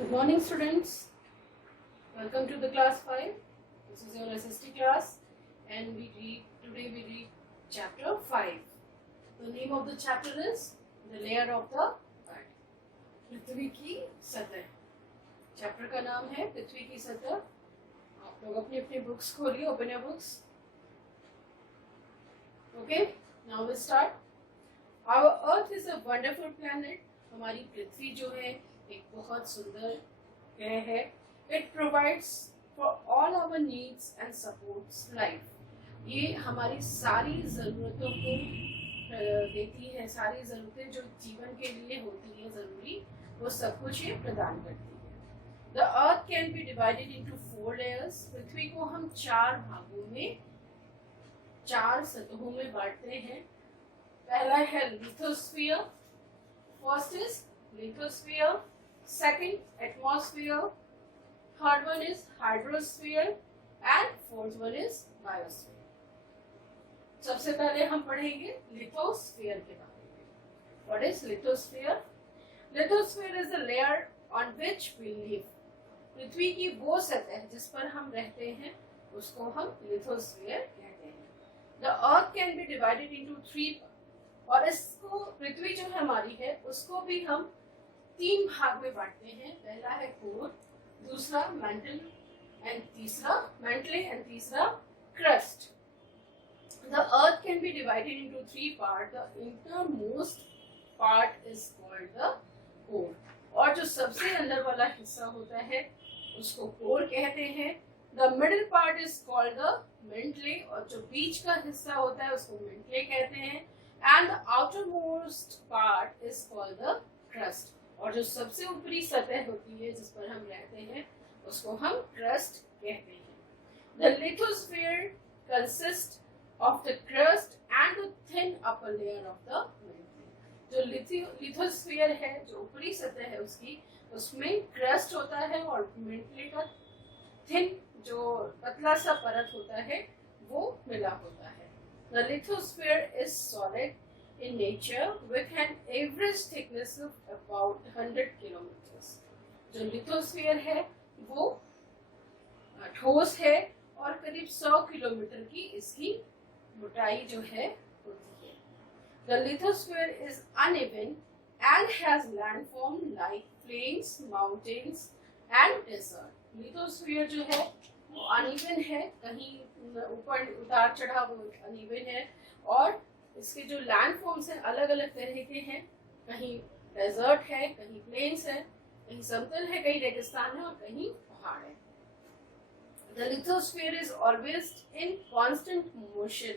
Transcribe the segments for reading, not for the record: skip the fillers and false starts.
Good morning, students. Welcome to the class 5. This is your SST class, and today we read chapter 5. The name of the chapter is The Layer of the Earth. पृथ्वी की सतह. Chapter का नाम है पृथ्वी की सतह. आप लोग अपनी अपनी बुक्स खोलिए. Open your books. Okay, now we start. Our Earth is a wonderful planet. हमारी पृथ्वी जो है एक बहुत सुंदर ग्रह है. It provides for all our needs and supports life. ये हमारी सारी ज़रूरतों को देती है. सारी ज़रूरतें जो जीवन के लिए होती हैं ज़रूरी, वो सब कुछ ये प्रदान करती है. The Earth can be divided into 4 layers. पृथ्वी को हम 4 भागों में, 4 सतहों में बांटते हैं. पहला है lithosphere. First is lithosphere. Second, atmosphere. Third one is hydrosphere. And fourth one is biosphere. सबसे पहले हम पढ़ेंगे लिथोस्फीयर के बारे में. What is lithosphere? Lithosphere is the layer on which we live. पृथ्वी की वो सतह जिस पर हम रहते हैं उसको हम लिथोस्फीयर कहते हैं. The earth can be divided into 3 और इसको पृथ्वी जो हमारी है उसको भी हम 3 भाग में बांटते हैं. पहला है कोर, दूसरा मेंटली एंड तीसरा crust. The earth can be divided into 3 parts. The innermost part is called the core. और जो सबसे अंदर वाला हिस्सा होता है उसको कोर कहते हैं. The middle part is called the mantle और जो बीच का हिस्सा होता है उसको mantle कहते हैं. And the outermost part is called the crust. और जो सबसे ऊपरी सतह होती है जिस पर हम रहते हैं उसको हम क्रस्ट कहते हैं. The lithosphere consists of the crust and the thin upper layer of the mantle. जो लिथोस्फीयर है, जो ऊपरी सतह है उसमें क्रस्ट होता है और मेंटल का थिन जो पतला सा परत होता है वो मिला होता है. The lithosphere is solid in nature with an average thickness of about 100 kilometers. जो लिथोस्फीयर है वो ठोस है और करीब 100 किलोमीटर की इसकी मोटाई जो है होती है. The lithosphere is uneven and has landform like plains, mountains and desert. Lithosphere जो है वो अनइवन है, कहीं ऊपर उतार चढ़ाव अनइवन है और इसके जो लैंडफॉर्म्स हैं अलग अलग तरह के हैं. कहीं डेजर्ट है, कहीं प्लेन्स है, कहीं समतल है, कहीं रेगिस्तान है और कहीं पहाड़ है. The lithosphere is always in constant motion.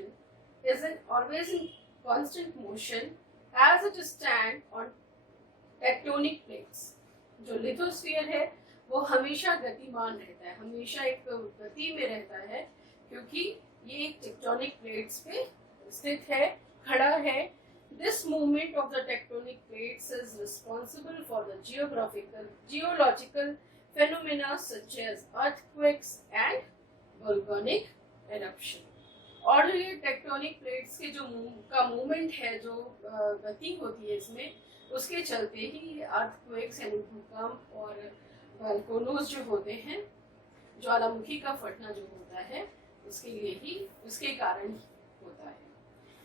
As it stands on tectonic plates. जो लिथोस्फीयर है वो हमेशा गतिमान रहता है, हमेशा एक गति में रहता है क्योंकि ये एक टेक्टोनिक प्लेट्स पे स्थित है, खड़ा है. This movement of the tectonic plates is responsible for the geological phenomena such as earthquakes and volcanic eruption. और ये टेक्टोनिक प्लेट्स के जो मूवमेंट है, जो गति होती है इसमें, उसके चलते ही अर्थक्वेक्स यानी भूकंप और वोल्केनोज जो होते हैं, ज्वालामुखी का फटना जो होता है उसके लिए ही, उसके कारण ही होता है.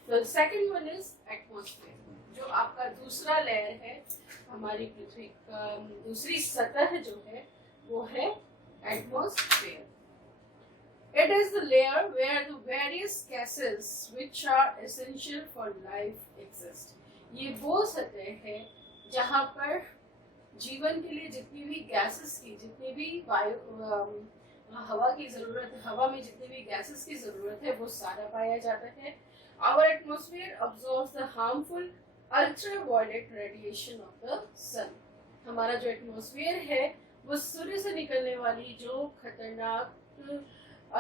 The second one is atmosphere. जो आपका दूसरा लेयर है, हमारी पृथ्वी का दूसरी सतह जो है वो है atmosphere. It is the layer where the various gases which are essential for life exist. ये वो सतह है जहाँ पर जीवन के लिए जितनी भी गैसेस की, जितनी भी हवा की जरूरत, हवा में जितनी भी गैसेस की जरूरत है वो सारा पाया जाता है. Our atmosphere absorbs the harmful ultraviolet radiation of the sun. हमारा जो एटमॉस्फेयर है वो सूर्य से निकलने वाली जो खतरनाक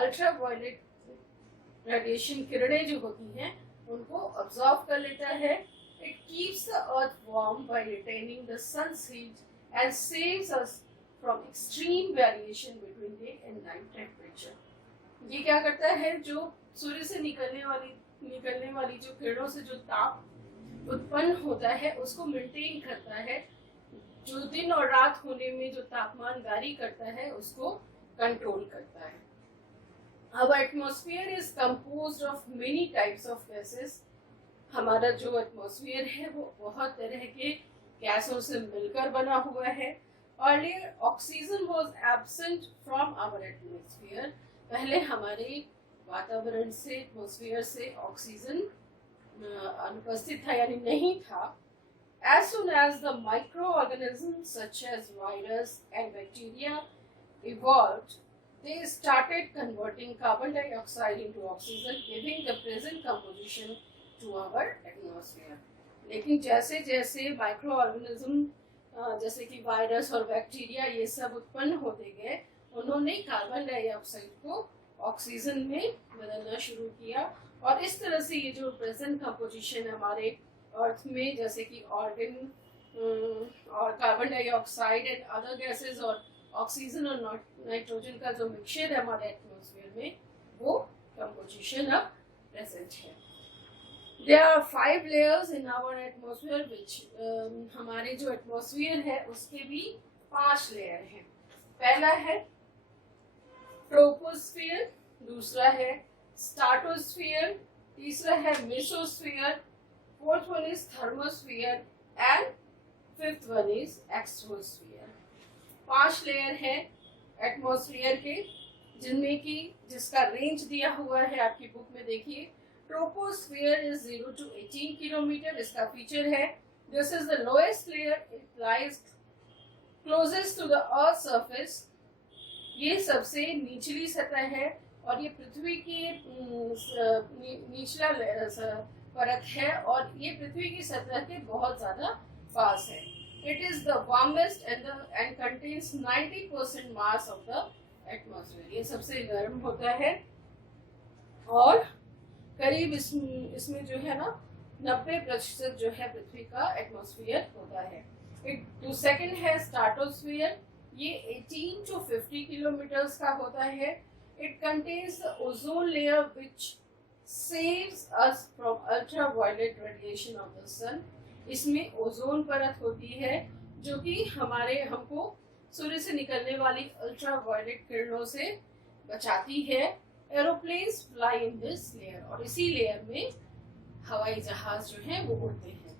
अल्ट्रावायलेट रेडिएशन किरणें जो होती हैं उनको अब्सॉर्ब कर लेता है. It keeps the earth warm by retaining the sun's heat and saves us from extreme variation between day and night temperature. ये क्या करता है, जो सूर्य से निकलने वाली जो किरणों से जो ताप उत्पन्न होता है उसको मेंटेन करता है, जो दिन और रात होने में जो तापमान वैरी करता है उसको कंट्रोल करता है। Our atmosphere is composed of many types of gases. हमारा जो एटमॉस्फेयर है वो बहुत तरह के गैसों से मिलकर बना हुआ है। Earlier, oxygen was absent from our atmosphere. पहले हमारे वातावरण से, एटमॉस्फेयर से ऑक्सीजन अनुपस्थित था यानी नहीं था। As soon as the microorganisms such as virus and bacteria evolved, they started converting carbon dioxide into oxygen, giving the present composition to our atmosphere. लेकिन जैसे जैसे माइक्रो ऑर्गेनिज्म जैसे कि वायरस और बैक्टीरिया ये सब उत्पन्न होते गए, उन्होंने कार्बन डाइऑक्साइड को ऑक्सीजन में बदलना शुरू किया और इस तरह से ये जो प्रेजेंट कंपोजिशन हमारे अर्थ में जैसे कि ऑर्गन और carbon dioxide and other gases और ऑक्सीजन और नाइट्रोजन का जो मिक्सचर है हमारे एटमॉस्फेयर में, वो कंपोजिशन अब प्रेजेंट है। There are 5 layers in our atmosphere which हमारे जो एटमॉस्फेयर है उसके भी 5 लेयर हैं। पहला है ट्रोपोस्फीयर, दूसरा है स्ट्रेटोस्फीयर, तीसरा है mesosphere, fourth one is thermosphere and fifth one is exosphere. 5 layer है एटमॉस्फेयर के, जिनमें की जिसका रेंज दिया हुआ है आपकी बुक में देखिए। ट्रोपोस्फीयर इज 0 to 18 किलोमीटर, इसका फीचर है this is the lowest layer, it lies closest to the earth surface. ये सबसे निचली सतह है और ये पृथ्वी की निचला परत है और ये पृथ्वी की सतह के बहुत ज्यादा पास है। It is the warmest and contains 90% mass of the atmosphere. ये सबसे गर्म होता है और करीब इसमें जो है ना 90% जो है पृथ्वी का एटमॉस्फेयर होता है। तो सेकंड है स्ट्रेटोस्फीयर, ये 18 to 50 किलोमीटर्स का होता है। It contains the ozone layer which saves us from ultraviolet radiation of the sun. इसमें ओजोन परत होती है जो कि हमको सूर्य से निकलने वाली अल्ट्रावायलेट किरणों से बचाती है। Aeroplanes fly in this layer और इसी लेयर में हवाई जहाज जो है वो उड़ते हैं।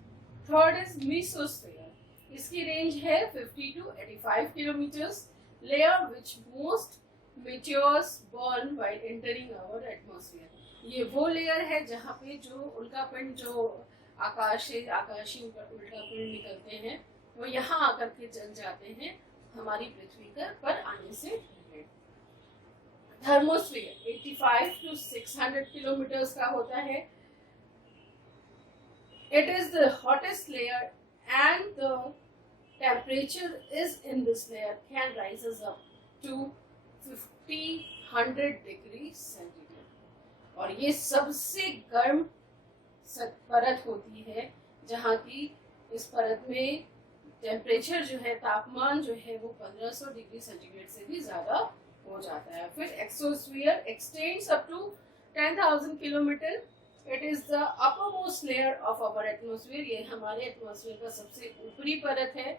थर्ड इज मेसोस्फीयर, इसकी रेंज है 50 to 85 kilometres. Layer which most meteors burn while entering our atmosphere। ये वो लेयर है जहाँ पे जो उल्कापिंड जो आकाशीय उल्कापिंड निकलते हैं वो यहाँ आकर के जल जाते हैं हमारी पृथ्वी पर आने से पहले। थर्मोस्फीयर 85 to 600 किलोमीटर्स का होता है। It is the hottest layer and the temperature is in this layer can rises up to 50-100 degree centigrade और ये सबसे गर्म परत होती है जहाँ की इस परत में टेम्परेचर जो है, तापमान जो है वो 1500 डिग्री सेंटीग्रेड से भी ज्यादा हो जाता है। फिर exosphere extends up to 10,000 kilometre. It is the uppermost layer of our atmosphere, ये हमारे एटमॉस्फेयर का सबसे ऊपरी परत है।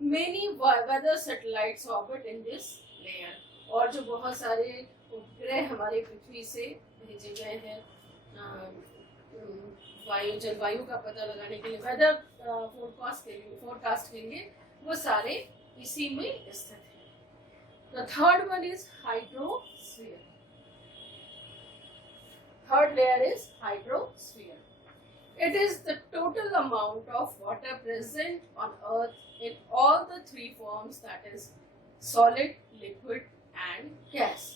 Many weather satellites orbit in this layer और जो बहुत सारे उपग्रह हमारे पृथ्वी से भेजे गए हैं जलवायु का पता लगाने के लिए, वेदर फोरकास्ट के लिए, वो सारे इसी में स्थित है। The third one is hydrosphere. Third layer is hydrosphere. It is the total amount of water present on earth in all the 3 forms, that is solid, liquid and gas।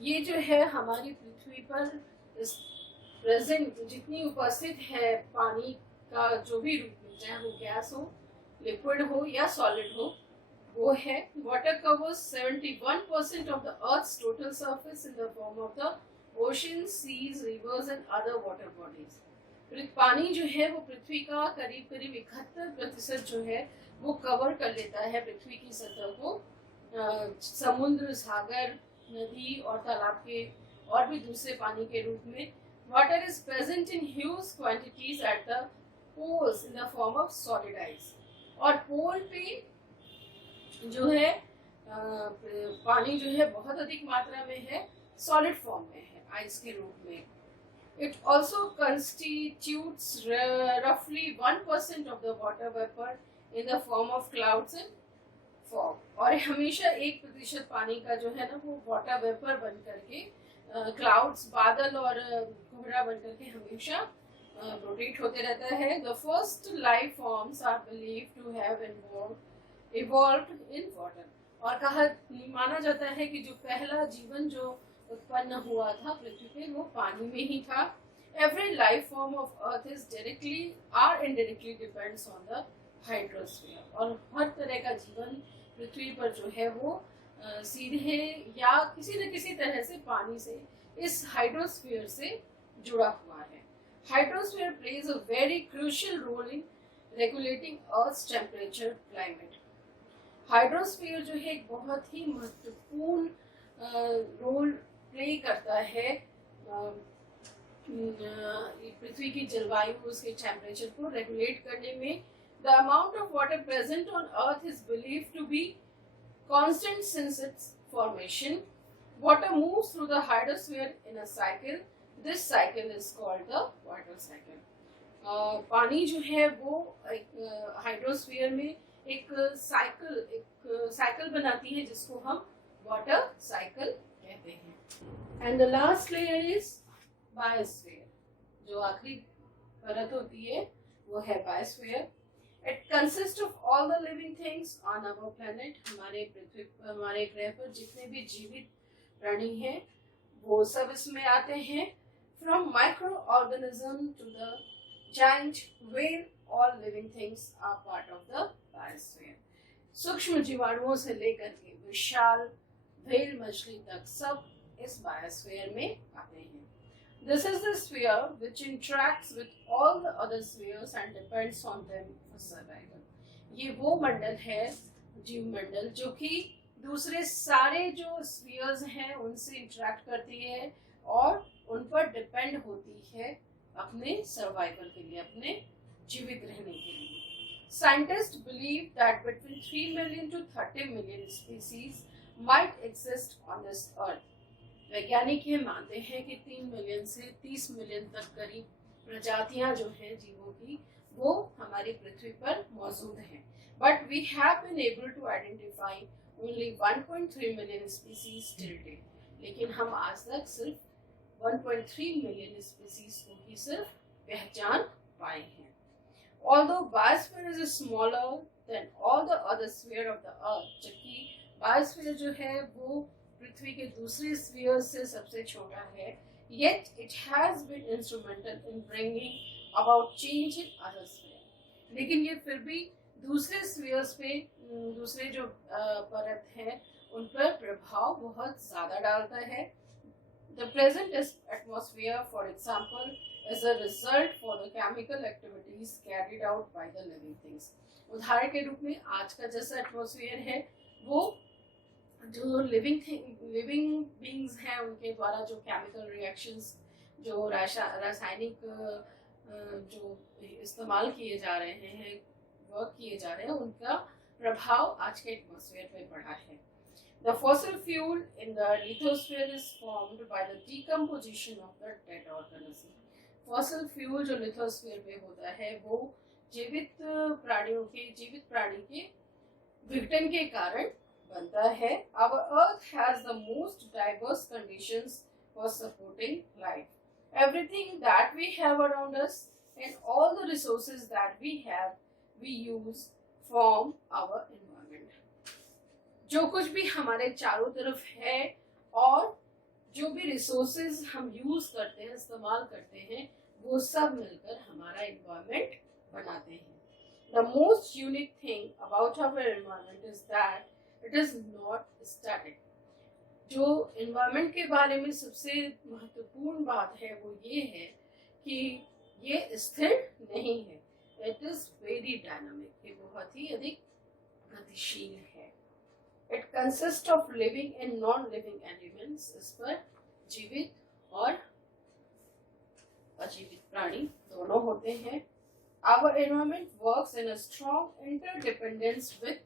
ये जो है हमारी पृथ्वी पर प्रेजेंट जितनी उपस्थित है पानी का जो भी रूप में, चाहे वो गैस हो, लिक्विड हो या सॉलिड हो, वो है। Water covers 71% of the earth's total surface in the form of the ocean, seas, rivers and other water bodies. पानी जो है वो पृथ्वी का करीब 71% जो है वो कवर कर लेता है पृथ्वी की सतह को। समुद्र, सागर, नदी और तालाब के और भी दूसरे पानी के रूप में। Water is present in huge quantities at the poles in the form of solid ice और पोल पे जो है पानी जो है बहुत अधिक मात्रा में है, सॉलिड फॉर्म में है, आइस के रूप में। It also constitutes roughly 1% of the water vapor in the form of clouds and fog. और हमेशा 1% पानी का जो है ना वो वाटर वेपर बन करके क्लाउड्स, बादल और कोहरा बन करके हमेशा रोटेट होते रहता है। The first life forms are believed to have evolved in water. और माना जाता है कि जो पहला जीवन जो उत्पन्न हुआ था पृथ्वी पे वो पानी में ही था। Every life form of Earth is directly or indirectly depends on the hydrosphere. और हर तरह का जीवन पृथ्वी पर जो है वो सीधे या किसी न किसी तरह से पानी से, इस हाइड्रोस्फीयर से जुड़ा हुआ है। Hydrosphere plays a very crucial role in regulating Earth's temperature, climate. Hydrosphere जो है एक बहुत ही महत्वपूर्ण रोल प्ले करता है पृथ्वी की जलवायु, उसके टेम्परेचर को रेगुलेट करने में। The amount of water present on earth is believed to be constant since its formation. Water moves through the hydrosphere in a cycle. This cycle is called the water cycle. पानी जो है वो hydrosphere में एक cycle बनाती है जिसको हम वाटर साइकिल कहते हैं। And the last layer is biosphere. जो आखिरी परत होती है वो है biosphere. It consist of all the living things on our planet. हमारे ग्रह पर जितने भी जीवित प्राणी हैं वो सब इसमें आते हैं। From micro organism to the giant whale, all living things are part of the biosphere. सूक्ष्म जीवाणुओं से लेकर के विशाल व्हेल मछली तक सब इस बायोस्फीयर में आते हैं। This is the sphere which interacts with all the other spheres and depends on them for survival. ये वो मंडल है, जीव मंडल, जो कि दूसरे सारे जो स्फीयर्स हैं उनसे इंटरेक्ट करती है और उन पर डिपेंड होती है अपने सर्वाइवल के लिए, अपने जीवित रहने के लिए। Scientists believe that between 3 million to 30 million species might exist on this earth. वैज्ञानिक ये मानते हैं कि 3 मिलियन से 30 मिलियन तक करीब प्रजातियां जो हैं जीवों की वो हमारी पृथ्वी पर मौजूद हैं। But we have been able to identify only 1.3 million species till date. लेकिन हम आज तक सिर्फ 1.3 मिलियन स्पीसीज को ही सिर्फ पहचान पाए हैं। Although biosphere is smaller than all the other sphere of the earth, जबकि biosphere जो है वो पृथ्वी के दूसरे स्फीयर से सबसे छोटा है, yet it has been instrumental in bringing about change in other sphere. लेकिन ये फिर भी दूसरे स्फीयर्स पे, दूसरे जो परत हैं उन पर प्रभाव बहुत ज्यादा डालता है। The present atmosphere, for example, is a result for the chemical activities carried out by the living things. उदाहरण के रूप में आज का जैसा एटमॉस्फेयर है वो जो लिविंग बींग्स हैं उनके द्वारा जो केमिकल रिएक्शंस, जो रासायनिक जो इस्तेमाल किए जा रहे हैं, वर्क किए जा रहे हैं, उनका प्रभाव आज के एटमॉस्फेयर पे पड़ा है। The fossil fuel in the lithosphere is formed by the decomposition of the dead organism. Fossil fuel जो लिथोस्फीयर पे होता है वो जीवित प्राणी के विघटन के कारण बनता है। Our Earth has the most diverse conditions for supporting life. Everything that we have around us and all the resources that we have, we use from our environment. जो कुछ भी हमारे चारों तरफ है और जो भी रिसोर्सेज हम यूज करते हैं, इस्तेमाल करते हैं, वो सब मिलकर हमारा एनवायरनमेंट बनाते हैं। The most unique thing about our environment is that it is not static. जो एनवायरनमेंट के बारे में सबसे महत्वपूर्ण बात है वो ये है कि ये स्थिर नहीं है। It is very dynamic. ये बहुत ही अधिक गतिशील है। It consists of living and non-living elements. इस पर जीवित और अजीवित प्राणी दोनों होते हैं। Our environment works in a strong interdependence with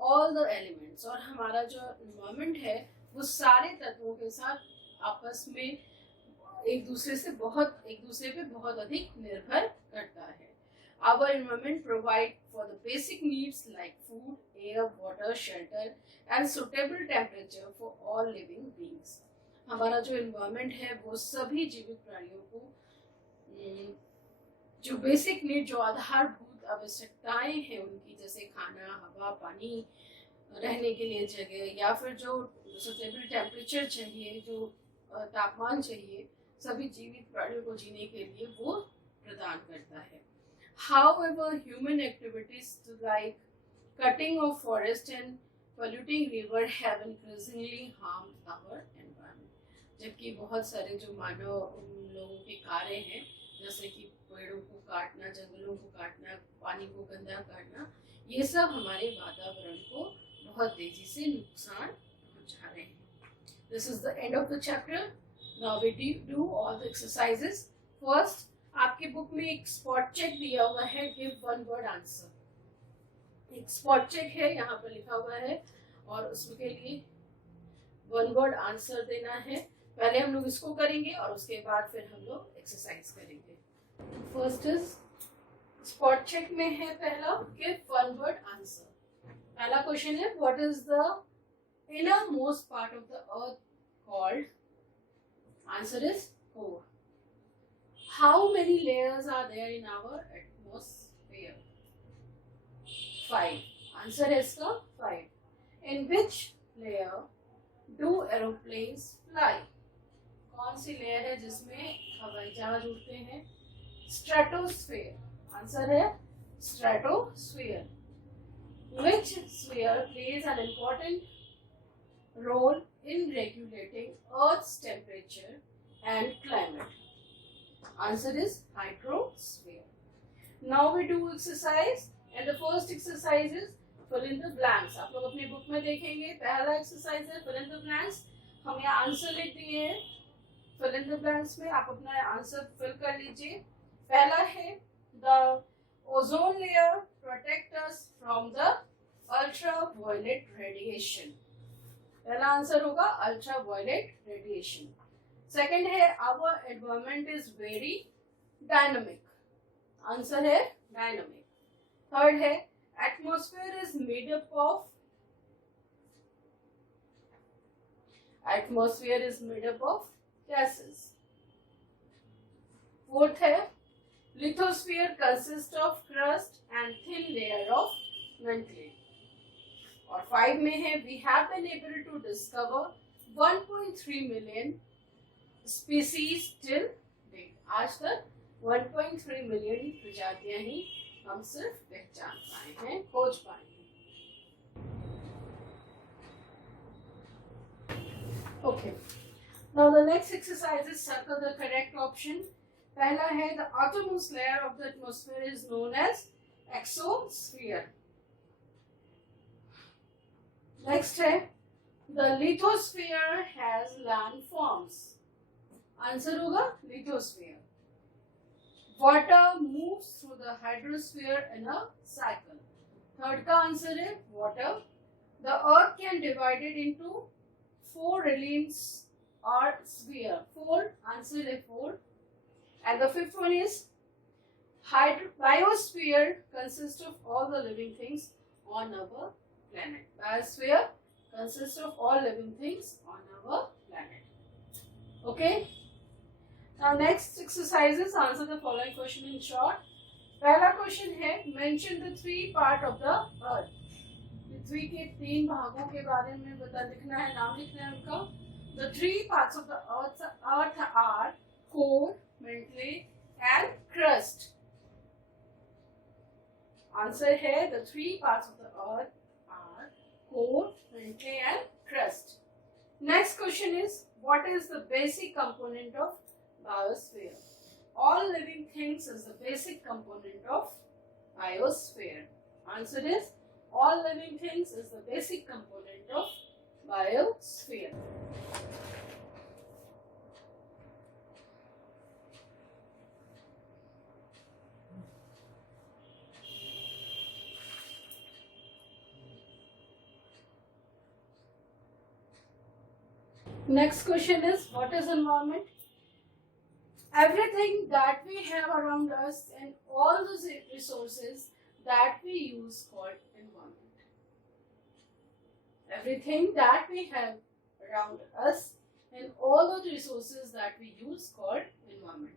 all the elements, और हमारा जो एनवायरमेंट है वो सारे तत्वों के साथ आपस में एक दूसरे पे बहुत अधिक निर्भर करता है. Our environment provide for the basic needs like food, air, water, shelter and suitable temperature for all living beings. हमारा जो environment है वो सभी जीवित प्राणियों को जो बेसिक नीड, जो आधारभूत आवश्यकताएं हैं उनकी, जैसे खाना, हवा, पानी, रहने के लिए जगह, या फिर जो सुटेबल टेम्परेचर चाहिए, जो तापमान चाहिए, सभी जीवित प्राणियों को जीने के लिए वो प्रदान करता है. However, human activities like cutting of forest and polluting river have increasingly harmed our environment. जबकि बहुत सारे जो मानव लोगों के कार्य हैं, जैसे कि पेड़ों को काटना, जंगलों को काटना, पानी को गंदा करना, ये सब हमारे वातावरण को बहुत तेजी से नुकसान पहुंचा रहे हैं. This is the end of the chapter. Now we do all the exercises. First, आपके बुक में एक स्पॉट चेक दिया हुआ है, गिव वन वर्ड आंसर. एक स्पॉट चेक है, यहाँ पर लिखा हुआ है, और उसके लिए वन वर्ड आंसर देना है. पहले हम लोग इसको करेंगे और उसके बाद फिर हम लोग एक्सरसाइज करेंगे. फर्स्ट इज स्पॉट चेक में है पहला, गिव वन वर्ड आंसर. पहला क्वेश्चन है, what is the inner most part of the earth called? Answer is core. How many layers are there in our atmosphere? 5. Answer is 5. In which layer do aeroplanes fly? कौन सी layer है जिसमें हवाई जहाज उड़ते हैं? Stratosphere. Answer है stratosphere. Which sphere plays an important role in regulating Earth's temperature and climate? Answer is hydrosphere. Now we do exercise, and the first exercise is fill in the blanks. आप लोग अपनी book में देखेंगे, पहला exercise है fill in the blanks. हम यहाँ answer लिख दिए हैं. fill in the blanks में आप अपना आंसर फिल कर लीजिए. पहला है the ozone layer protect us from the ultraviolet radiation. पहला आंसर होगा ultraviolet radiation. सेकेंड है our environment is very dynamic. Answer है dynamic. थर्ड है atmosphere is made up of gases. Fourth है lithosphere consists of crust and thin layer of mantle. और 5 में है we have been able to discover 1.3 million species till date. आज तक 1.3 million प्रजातियां ही हम सिर्फ पहचान पाए हैं, खोज पाए हैं. Okay, now the next exercise is circle the correct option. पहला है the outermost layer of the atmosphere is known as exosphere. Next है the lithosphere has landforms. Answer होगा lithosphere. Water moves through the hydrosphere in a cycle. Third का answer है water. The earth can divide it into 4 realms or sphere. 4, answer है 4. And the fifth one is biosphere consists of all the living things on our planet. Biosphere consists of all living things on our planet. Okay? Now next exercises, answer the following question in short. पहला question है mention the 3 part of the earth. पृथ्वी के 3 भागों के बारे में लिखना है, नाम लिखना है उनका. The 3 parts of the earth are core, mantle and crust. Answer है the 3 parts of the earth are core, mantle and crust. Next question is what is the basic component of biosphere? All living things is the basic component of biosphere. Answer is all living things is the basic component of biosphere. Next question is, what is environment? Everything that we have around us and all those resources that we use called environment. Everything that we have around us and all the resources that we use called environment.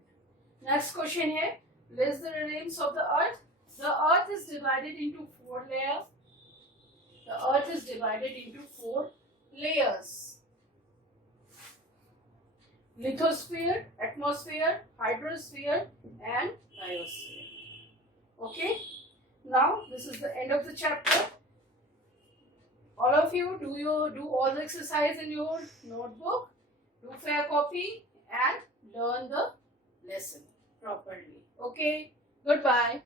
Next question here, list the remains of the earth. The earth is divided into 4 layers. The earth is divided into 4 layers. Lithosphere, atmosphere, hydrosphere and biosphere. Okay, now this is the end of the chapter. All of you, do all the exercise in your notebook, do fair copy and learn the lesson properly. Okay, goodbye.